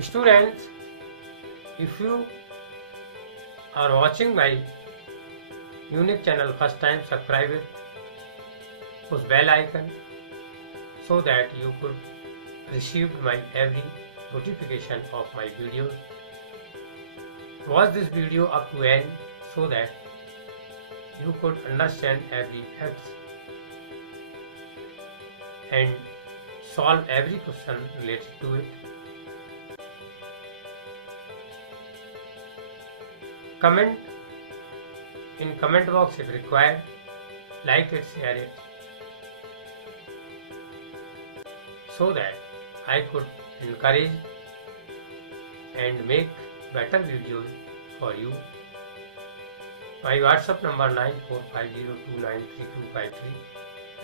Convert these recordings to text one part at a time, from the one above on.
Students, if you are watching my unique channel first time, subscribe it, push bell icon so that you could receive my every notification of my videos. Watch this video up to end so that you could understand every facts and solve every question related to it. Comment in comment box if required, like it, share it, so that I could encourage and make better videos for you. My WhatsApp number 9450293253.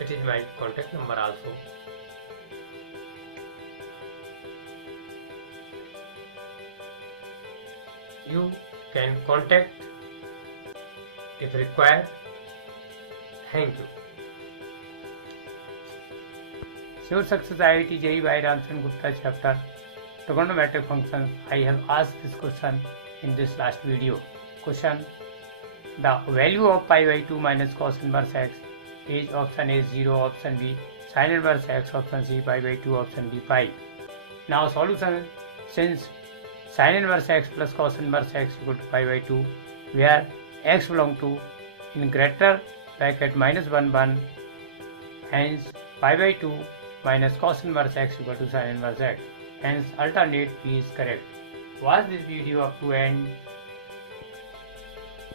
It is my contact number also. You can contact if required. Thank you. Sure success IIT JEE by Ramcharan Gupta chapter trigonometric functions. I have asked this question in this last video. Question: the value of pi by 2 minus cos inverse x is option A 0, option B sin inverse x, option C pi by 2, option D pi. Now solution: since sin inverse x plus cos inverse x equal to pi by 2, where x belong to in greater bracket minus 1 1, hence pi by 2 minus cos inverse x equal to sin inverse x. Hence alternate B is correct. Watch this video up to end.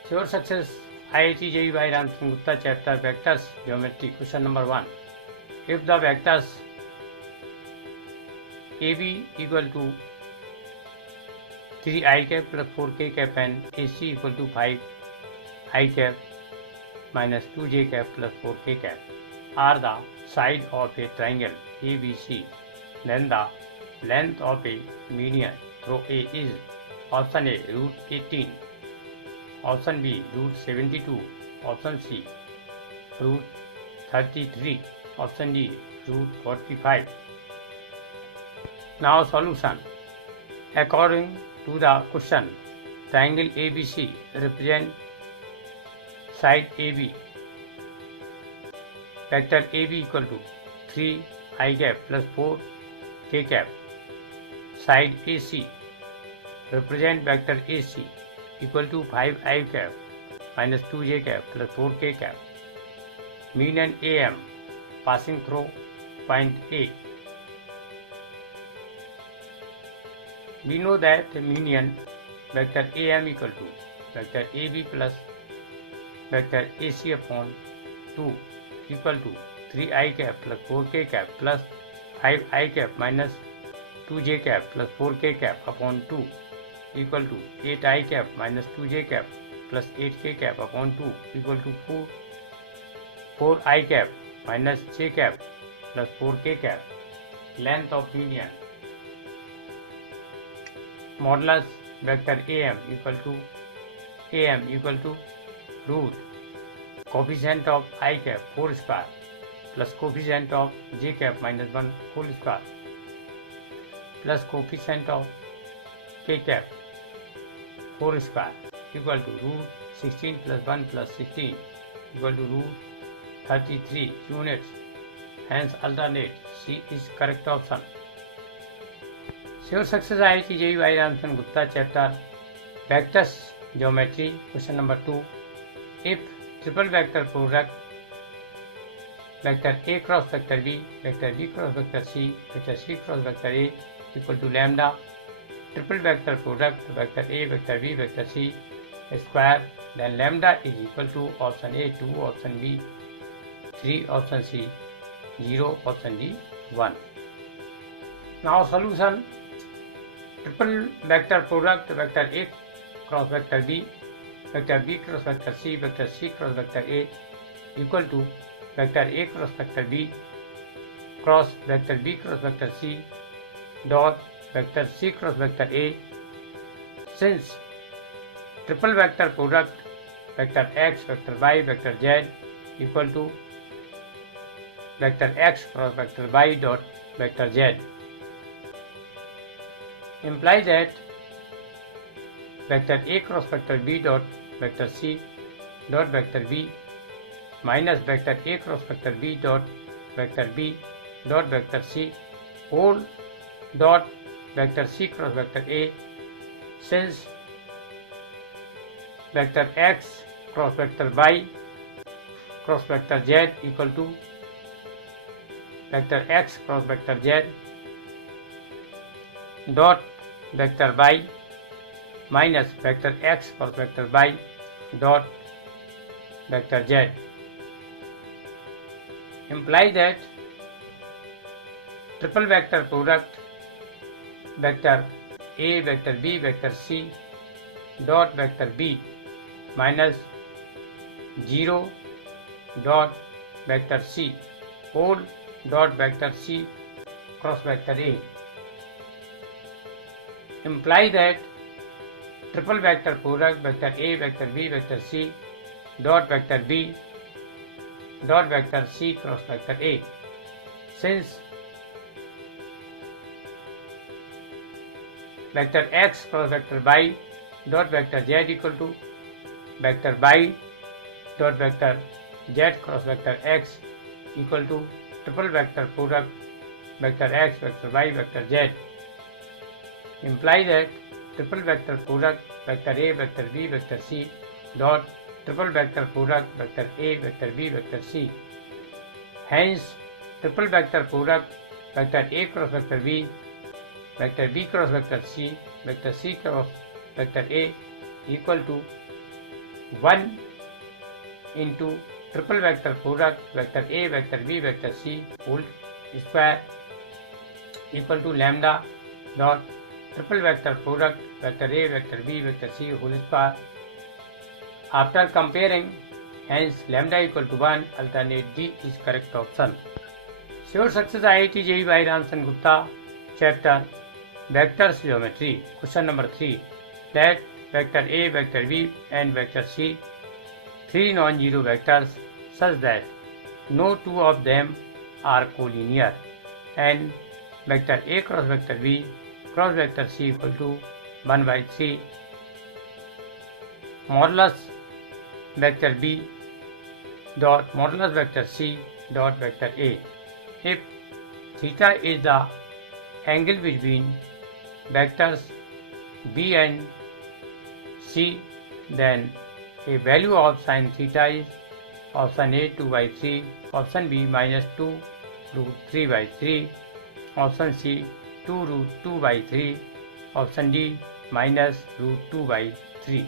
Sure success IIT JEE by Ramcharan Gupta chapter vectors geometry. Question number 1. If the vectors AB equal to 3i cap plus 4k cap and AC equal to 5i cap minus 2j cap plus 4k cap are the side of a triangle ABC, then the length of a median through A is option A root 18, option B root 72, option C root 33, option D root 45. Now solution. According to the question, triangle ABC represent side AB. Vector AB equal to 3i cap plus 4k cap. Side AC represent vector AC equal to 5i cap minus 2j cap plus 4k cap. Median AM passing through point A. We know that median vector AM equal to vector AB plus vector AC upon 2 equal to 3i cap plus 4k cap plus 5i cap minus 2j cap plus 4k cap upon 2 equal to 8i cap minus 2j cap plus 8k cap upon 2 equal to 4i cap minus j cap plus 4k cap. Length of median modulus vector AM equal to root coefficient of I cap 4 square plus coefficient of j cap minus 1 whole square plus coefficient of k cap 4 square equal to root 16 plus 1 plus 16 equal to root 33 units. Hence alternate C is correct option. Sure success IIT JEE by Ramcharan Gupta chapter vectors geometry. Question number 2. If triple vector product vector A cross vector B, vector B cross vector C, vector C cross vector A equal to lambda, triple vector product vector A, vector B, vector C square, then lambda is equal to option A 2, option B 3, option C 0, option D 1. Now solution. Triple vector product vector A cross vector B, vector B cross vector C, vector C cross vector A equal to vector A cross vector B cross vector B cross vector C dot vector C cross vector A. Since triple vector product vector X, vector Y, vector Z equal to vector x cross vector y dot vector z. imply that vector A cross vector B dot vector C dot vector B minus vector A cross vector B dot vector B dot vector C whole dot vector C cross vector A, since vector X cross vector Y cross vector Z equal to vector X cross vector Z dot vector Y minus vector X cross vector Y dot vector Z, imply that triple vector product vector A vector B vector C dot vector B minus 0 dot vector C whole dot vector C cross vector A, imply that triple vector product vector A vector B vector C dot vector B dot vector C cross vector A, since vector X cross vector Y dot vector Z equal to vector Y dot vector Z cross vector X equal to triple vector product vector X vector Y vector Z, imply that triple vector product vector A vector B vector C dot triple vector product vector A vector B vector C. Hence, triple vector product vector A cross vector B vector B cross vector C vector C cross vector A equal to 1 into triple vector product vector A vector B vector C whole square equal to lambda dot triple vector product vector A vector B vector C whole square. After comparing, hence lambda equal to 1, alternate D is correct option. Sure success IIT JEE by Ramsan Gupta. Chapter Vectors Geometry. Question number 3. Let vector A, vector B and vector C, three non-zero vectors such that no two of them are collinear, and vector A cross vector B cross vector C equal to 1 by 3 modulus vector B dot modulus vector C dot vector A. If theta is the angle between vectors B and C, then a value of sin theta is option A 2 by 3, option B minus 2 root 3 by 3, option C 2 root 2 by 3, option D minus root 2 by 3.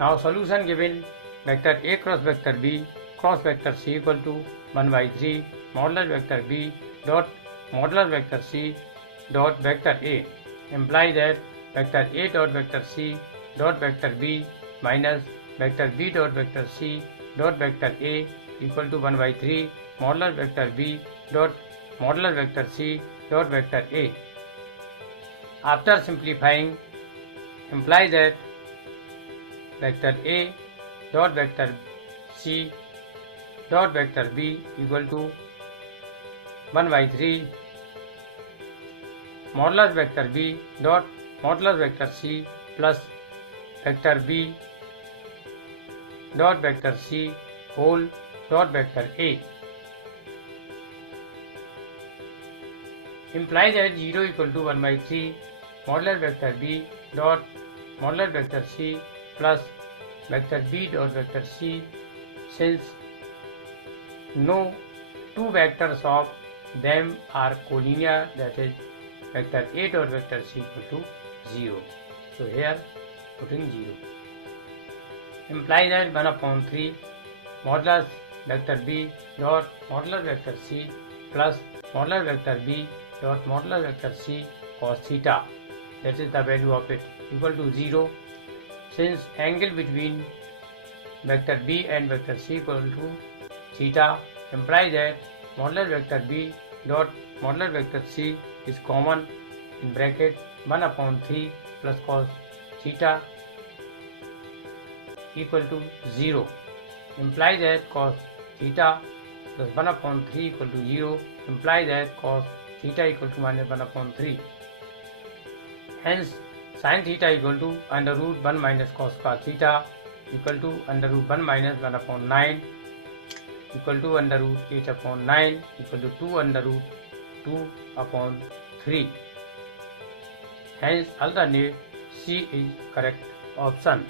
Now solution given: vector A cross vector B cross vector C equal to 1 by 3 modulus vector B dot modulus vector C dot vector A, imply that vector A dot vector C dot vector B minus vector B dot vector C dot vector A equal to 1 by 3 modulus vector B dot modulus vector C dot vector A. After simplifying, imply that vector A dot vector C dot vector B equal to 1 by 3 modulus vector B dot modulus vector C plus vector B dot vector C whole dot vector A, imply that 0 equal to 1 by 3 modulus vector B dot modulus vector C plus vector B dot vector C, since no two vectors of them are collinear, that is vector A dot vector C equal to 0. So here putting 0, imply that 1 upon 3 modulus vector B dot modulus vector C plus modulus vector B dot modulus vector C cos theta, that is the value of it, equal to 0, since angle between vector B and vector C equal to theta, imply that modulus vector B dot modulus vector C is common in bracket 1 upon 3 plus cos theta equal to 0, imply that cos theta plus 1 upon 3 equal to 0, imply that cos theta equal to minus 1 upon 3. Hence sin theta equal to under root 1 minus cos theta equal to under root 1 minus 1 upon 9 equal to under root 8 upon 9 equal to 2 under root 2 upon 3. Hence alternate C is correct option.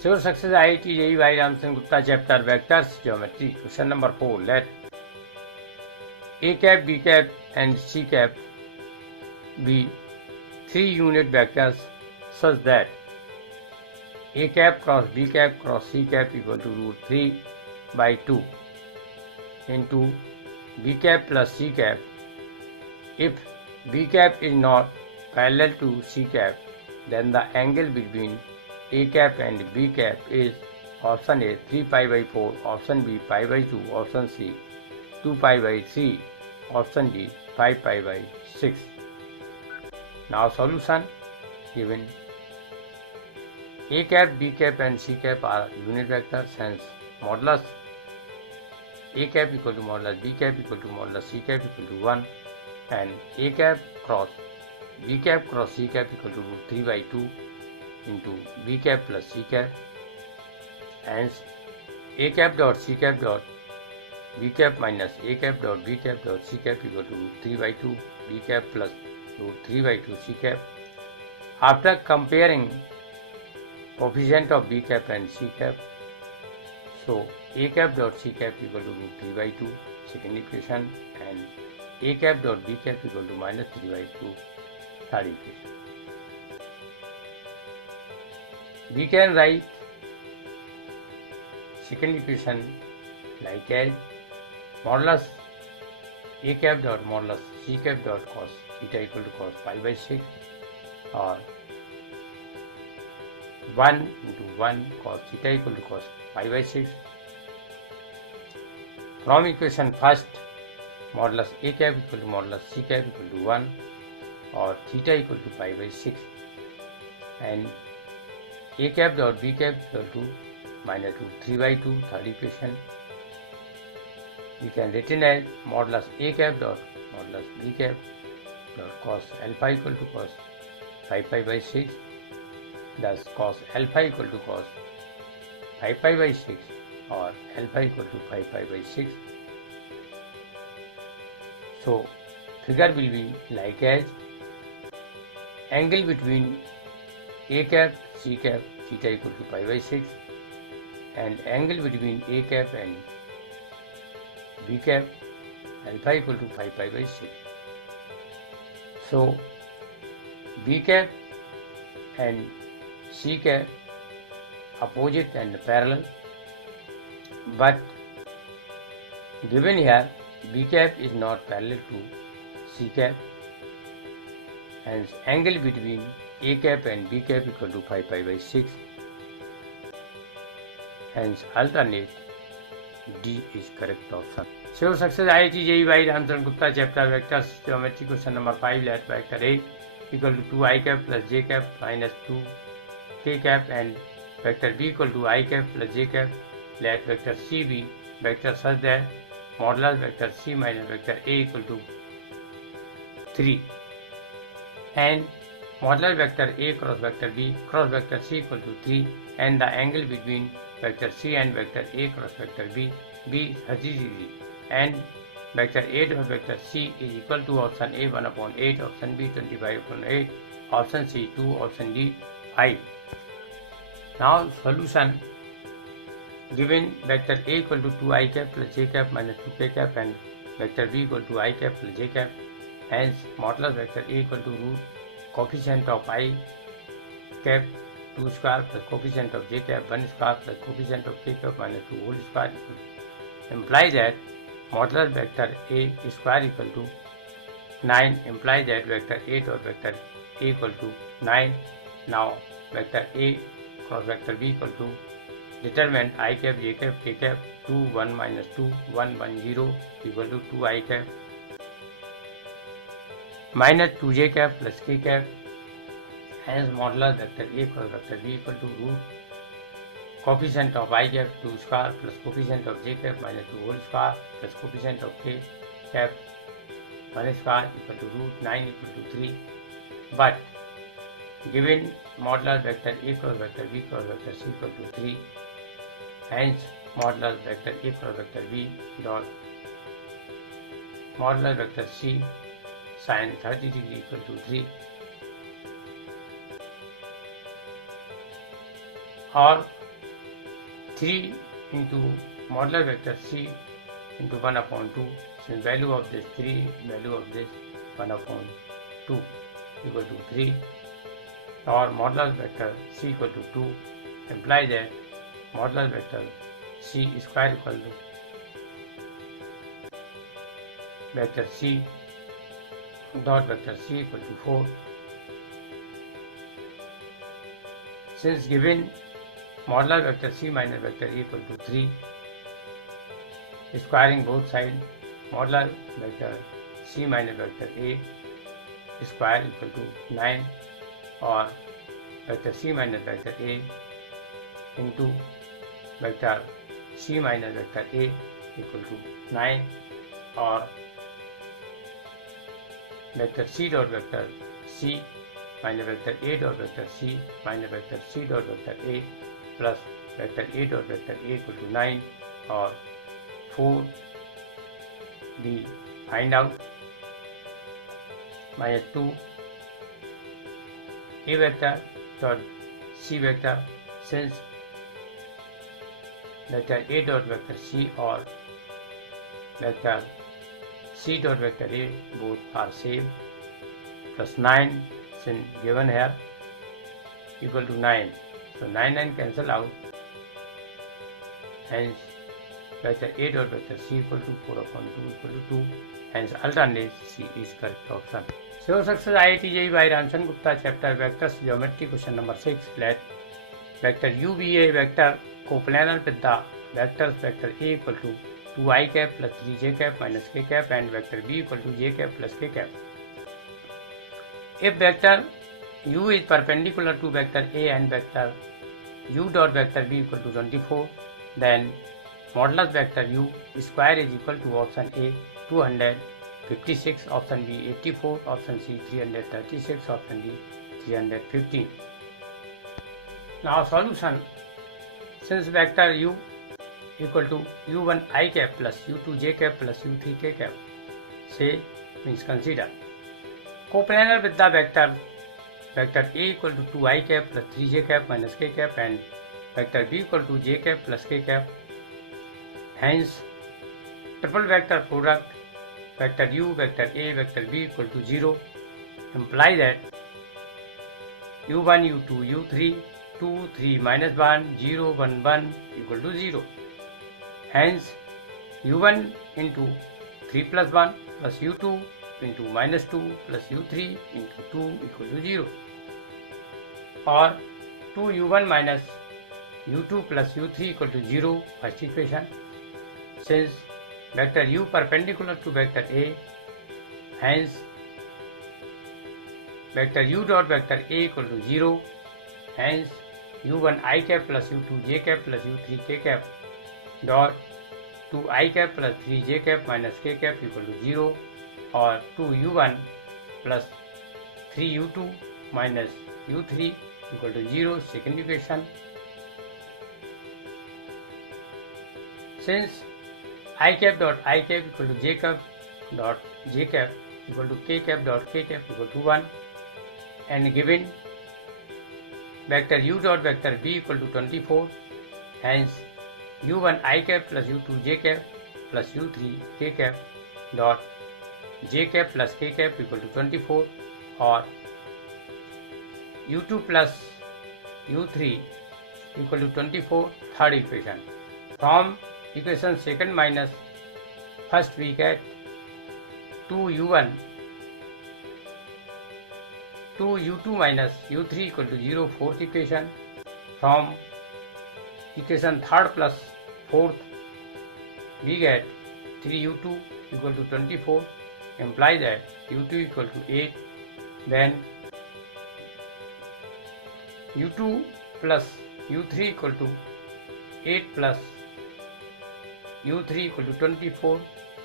Sure success IIT JEE by Ramchandra Gupta chapter vectors geometry. Question number 4. Let A cap, B cap and C cap be 3 unit vectors such that A cap cross B cap cross C cap equal to root 3 by 2 into B cap plus C cap. If B cap is not parallel to C cap, then the angle between A cap and B cap is option A 3 pi by 4, option B pi by 2, option C 2 pi by 3, option D 5 pi by 6. Now solution given A cap, B cap and C cap are unit vectors, hence modulus A cap equal to modulus B cap equal to modulus C cap equal to 1 and A cap cross B cap cross C cap equal to root 3 by 2 into B cap plus C cap. Hence A cap dot C cap dot B cap minus A cap dot B cap dot C cap equal to root 3 by 2 B cap plus root 3 by 2 C cap. After comparing coefficient of B cap and C cap, so A cap dot C cap equal to root 3 by 2, second equation, and A cap dot B cap equal to minus 3 by 2, third equation. We can write second equation like as modulus A cap dot modulus C cap dot cos theta equal to cos pi by 6 or 1 into 1 cos theta equal to cos pi by 6. From equation first, modulus A cap equal to modulus C cap equal to 1 or theta equal to pi by 6 and A cap dot B cap equal to minus 3 by 2, third equation. We can written as modulus A cap dot modulus B cap dot cos alpha equal to cos 5 pi by 6. Thus cos alpha equal to cos 5 pi by 6 or alpha equal to 5 pi by 6. So figure will be like as angle between A cap C cap theta equal to pi by 6 and angle between A cap and B cap alpha equal to 5 pi by 6. So B cap and C cap opposite and parallel, but given here B cap is not parallel to C cap, hence angle between A cap and B cap equal to 5 pi by 6, hence alternate D is correct option. Sure success IIT JEE by Ramchandra Gupta chapter vectors geometry. Question number 5. Let vector A equal to 2 I cap plus j cap minus 2 k cap and vector B equal to I cap plus j cap. Let vector C be vector such that modulus vector C minus vector A equal to 3 and modulus vector A cross vector B cross vector C equal to 3 and the angle between vector C and vector A cross vector B 30 degree and vector A dot vector C is equal to option A 1 upon 8, option B 25 upon 8, option C 2, option D 5. Now solution given vector A equal to 2 I cap plus j cap minus 2 k cap and vector B equal to I cap plus j cap, hence modulus vector A equal to root coefficient of I cap 2 square plus coefficient of j cap 1 square plus coefficient of k cap minus 2 whole square implies that modulus vector A square equal to 9, implies that vector A dot vector A equal to 9. Now vector A cross vector B equal to determine I cap j cap k cap 2 1 minus 2 1 1 0 equal to 2 I cap minus 2 j cap plus k cap, hence modulus vector A cross vector B equal to root coefficient of I cap 2 square plus coefficient of j cap minus 2 whole square plus coefficient of k cap 1 square equal to root 9 equal to 3. But given modulus vector A cross vector B cross vector C equal to 3, hence modulus vector A cross vector B dot modulus vector C sin 30 degree equal to 3, or 3 into modulus vector C into 1 upon 2, since value of this 3, value of this 1 upon 2 equal to 3, or modulus vector C equal to 2, imply that modulus vector C square equal to vector C dot vector C equal to 4. Since given modulus vector C minus vector A equal to 3, squaring both sides, modulus vector C minus vector A square equal to 9, or vector C minus vector A into vector C minus vector A equal to 9, or vector C dot vector C minus vector A dot vector C minus vector C dot vector A plus vector A dot vector A equal to 9, or 4 we find out minus 2 A vector dot C vector, since vector A dot vector C or vector C dot vector A both are same, plus 9 since given here equal to 9. So 9 cancel out, hence vector A dot vector C equal to 4 upon 2 equal to 2, hence alternate C is correct option. So success IIT JEE by Ramchandra Gupta, chapter vectors geometry, question number 6. Let vector U be a vector coplanar with the vectors vector A equal to 2i cap plus 3j cap minus k cap and vector B equal to j cap plus k cap. If vector U is perpendicular to vector A and vector U dot vector B equal to 24, then modulus vector U square is equal to option A 256, option B 84, option C 336, option D 315. Now solution. Since vector U equal to U1 I cap plus U2 j cap plus U3 k cap, say means consider coplanar with the vector A equal to 2i cap plus 3j cap minus k cap and vector B equal to j cap plus k cap. Hence triple vector product vector U, vector A, vector B equal to 0, imply that U1, U2, U3, 2, 3 minus 1, 0, 1, 1 equal to 0. Hence U1 into 3 plus 1 plus U2 into minus 2 plus U3 into 2 equal to 0, or 2U1 minus U2 plus U3 equal to 0, first equation. Since vector U perpendicular to vector A, hence vector U dot vector A equal to 0, hence U1 I cap plus U2 j cap plus U3 k cap dot 2 I cap plus 3 j cap minus k cap equal to 0, or 2U1 plus 3U2 minus U3 equal to 0, second equation. Since I cap dot I cap equal to j cap dot j cap equal to k cap dot k cap equal to 1, and given vector U dot vector B equal to 24, hence U1 I cap plus U2 j cap plus U3 k cap dot j cap plus k cap equal to 24, or U2 plus U3 equal to 24, third equation. From equation second minus first we get 2U1, 2U2 minus U3 equal to 0, fourth equation. From equation third plus fourth we get 3U2 equal to 24, imply that U2 equal to 8, then U2 plus U3 equal to 8 plus U3 equal to 24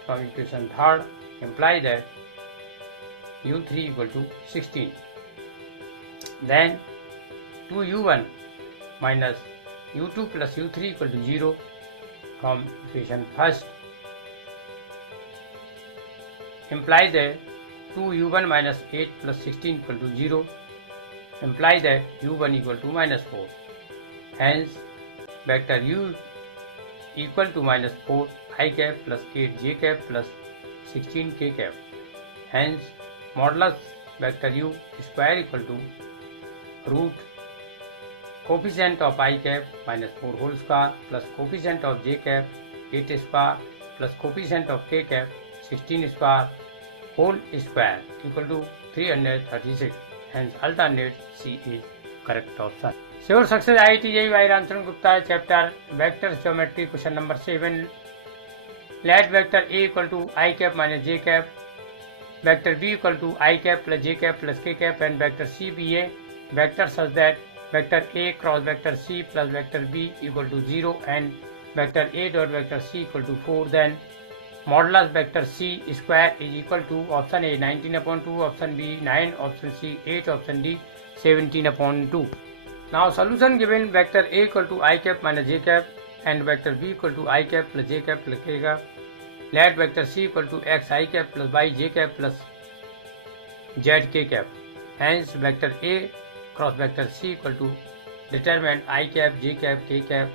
from equation third, imply that U3 equal to 16. then 2u1 minus u2 plus u3 equal to 0 from equation first implies that 2u1 minus 8 plus 16 equal to 0 implies that u1 equal to minus 4. Hence, vector u equal to minus 4 I cap plus 8 j cap plus 16 k cap. Hence, modulus vector u square equal to root coefficient of I cap minus 4 whole square plus coefficient of j cap 8 square plus coefficient of k cap 16 square whole square equal to 336. Hence, alternate C is correct option. Sure success IIT JEE by Ramcharan Gupta. Chapter Vectors Geometry, question number 7. Let vector A equal to I cap minus j cap, vector B equal to I cap plus j cap plus k cap, and vector C be a vector such that vector A cross vector C plus vector B equal to 0 and vector A dot vector C equal to 4. Then modulus vector C square is equal to option A 19/2, option B 9, option C 8, option D 17/2. Now solution given vector A equal to I cap minus j cap and vector B equal to I cap plus j cap plus k cap. Let vector C equal to x I cap plus y j cap plus z k cap. Hence vector A cross vector C equal to determine I cap j cap k cap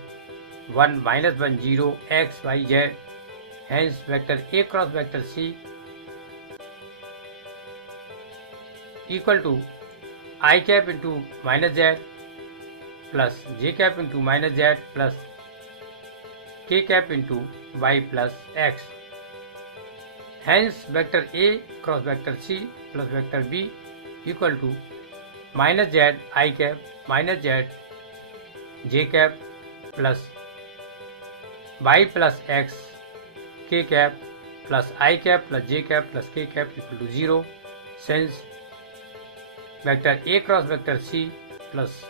1 minus 1 0 x y z. Hence vector A cross vector C equal to I cap into minus z plus j cap into minus z plus k cap into y plus x. Hence vector A cross vector C plus vector B equal to minus z I cap minus z j cap plus y plus x k cap plus I cap plus j cap plus k cap equal to 0. Since vector A cross vector C plus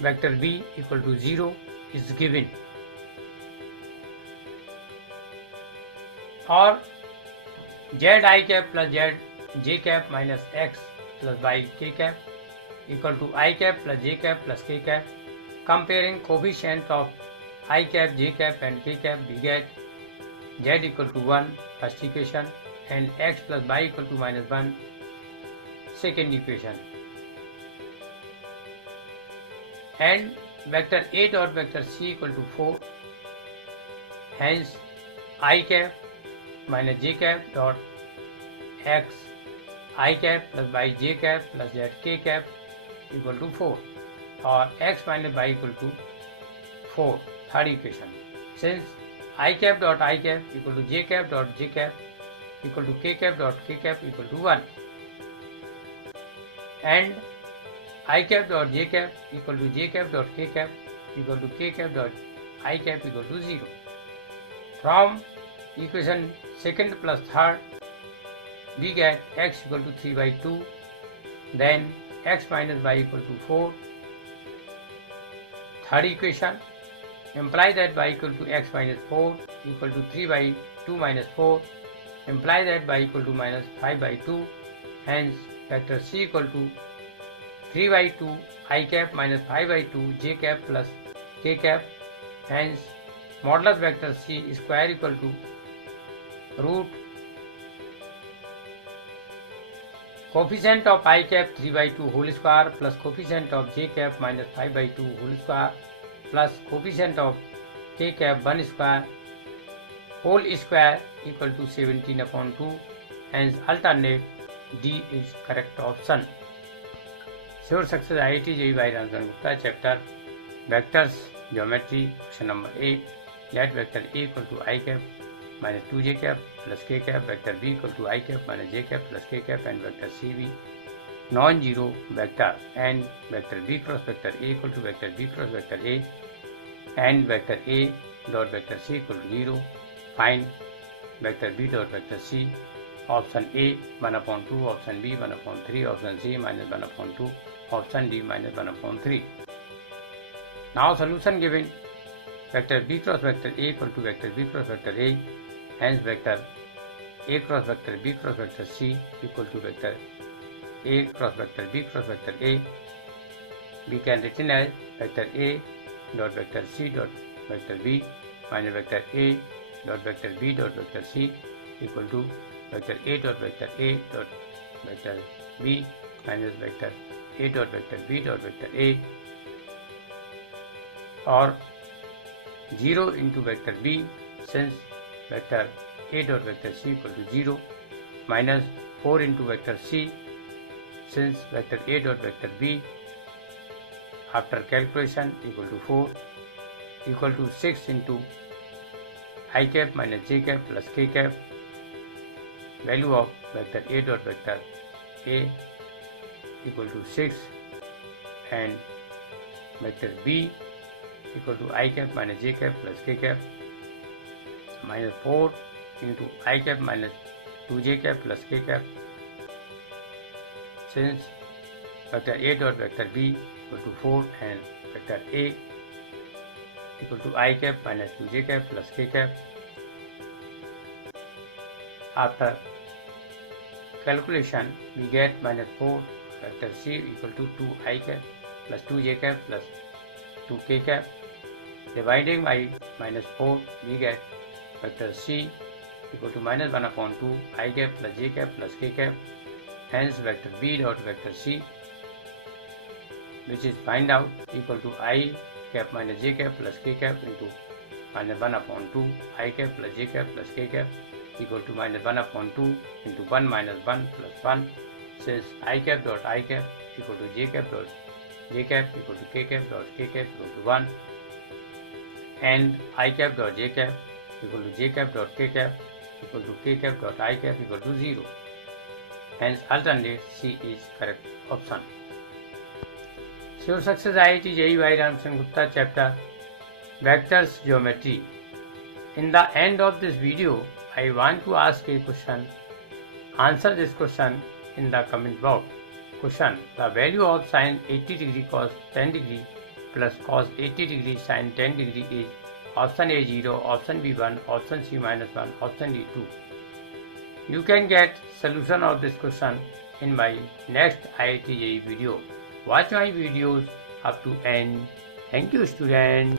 vector B equal to 0 is given, or z I cap plus z j cap minus x plus y k cap equal to I cap plus j cap plus k cap. Comparing coefficient of I cap, j cap and k cap, we get z equal to 1 first equation and x plus y equal to minus 1 second equation. And vector A dot vector C equal to 4. Hence I cap minus j cap dot x I cap plus y j cap plus z k cap equal to 4, or x minus y equal to 4 third equation. Since I cap dot I cap equal to j cap dot j cap equal to k cap dot k cap equal to 1, and I cap dot j cap equal to j cap dot k cap equal to k cap dot I cap equal to 0. From equation second plus third, we get x equal to 3/2, then x minus y equal to 4. Third equation implies that y equal to x minus 4 equal to 3/2 minus 4, implies that y equal to minus 5/2. Hence vector C equal to 3/2 I cap minus 5/2 j cap plus k cap. Hence modulus vector C square equal to root coefficient of I cap 3/2 whole square plus coefficient of j cap minus 5/2 whole square plus coefficient of k cap 1 square whole square equal to 17/2. Hence alternate D is correct option. Sure success IIT JEE by Ramcharan Gupta. Chapter Vectors Geometry, question number 8. Let vector A equal to I cap minus 2j cap plus k cap, vector B equal to I cap minus j cap plus k cap, and vector C be non-zero vector, and vector B cross vector A equal to vector B cross vector A, and vector A dot vector C equal to 0. Find vector B dot vector C. Option A 1/2, option B 1/3, option C minus 1/2, option D minus 1/3. Now solution given: vector B cross vector A equal to vector B cross vector A. Hence vector A cross vector B cross vector C equal to vector A cross vector B cross vector A. We can written as vector A dot vector C dot vector B minus vector A dot vector B dot vector C equal to vector A dot vector A dot vector B minus vector A dot vector B dot vector A, or 0 into vector B, since vector A dot vector C equal to 0, minus 4 into vector C, since vector A dot vector B after calculation equal to 4, equal to 6 into I cap minus j cap plus k cap. Value of vector A dot vector A equal to 6 and vector B equal to I cap minus j cap plus k cap, minus 4 into I cap minus 2j cap plus k cap, since vector A dot vector B equal to 4 and vector A equal to I cap minus 2j cap plus k cap. After calculation we get minus 4 vector C equal to 2I cap plus 2j cap plus 2k cap. Dividing by minus 4 we get vector C equal to minus 1 upon 2 I cap plus j cap plus k cap. Hence vector B dot vector C, which is find out, equal to I cap minus j cap plus k cap into minus 1 upon 2 I cap plus j cap plus k cap equal to minus 1 upon 2 into 1 minus 1 plus 1, since I cap dot I cap equal to j cap dot j cap equal to k cap dot k cap equal to 1, and I cap dot j cap equal to j cap dot k cap equal to k cap dot I cap equal to 0. Hence alternate C is correct option. Sure success IIT JEE by Ramchandra Gupta, chapter Vectors Geometry. In the end of this video, I want to ask a question. Answer this question in the comment box. Question: the value of sin 80 degree cos 10 degree plus cos 80 degree sin 10 degree is option A 0, option B 1, option C minus 1, option D 2. You can get solution of this question in my next IIT JEE video. Watch my videos up to end. Thank you, students.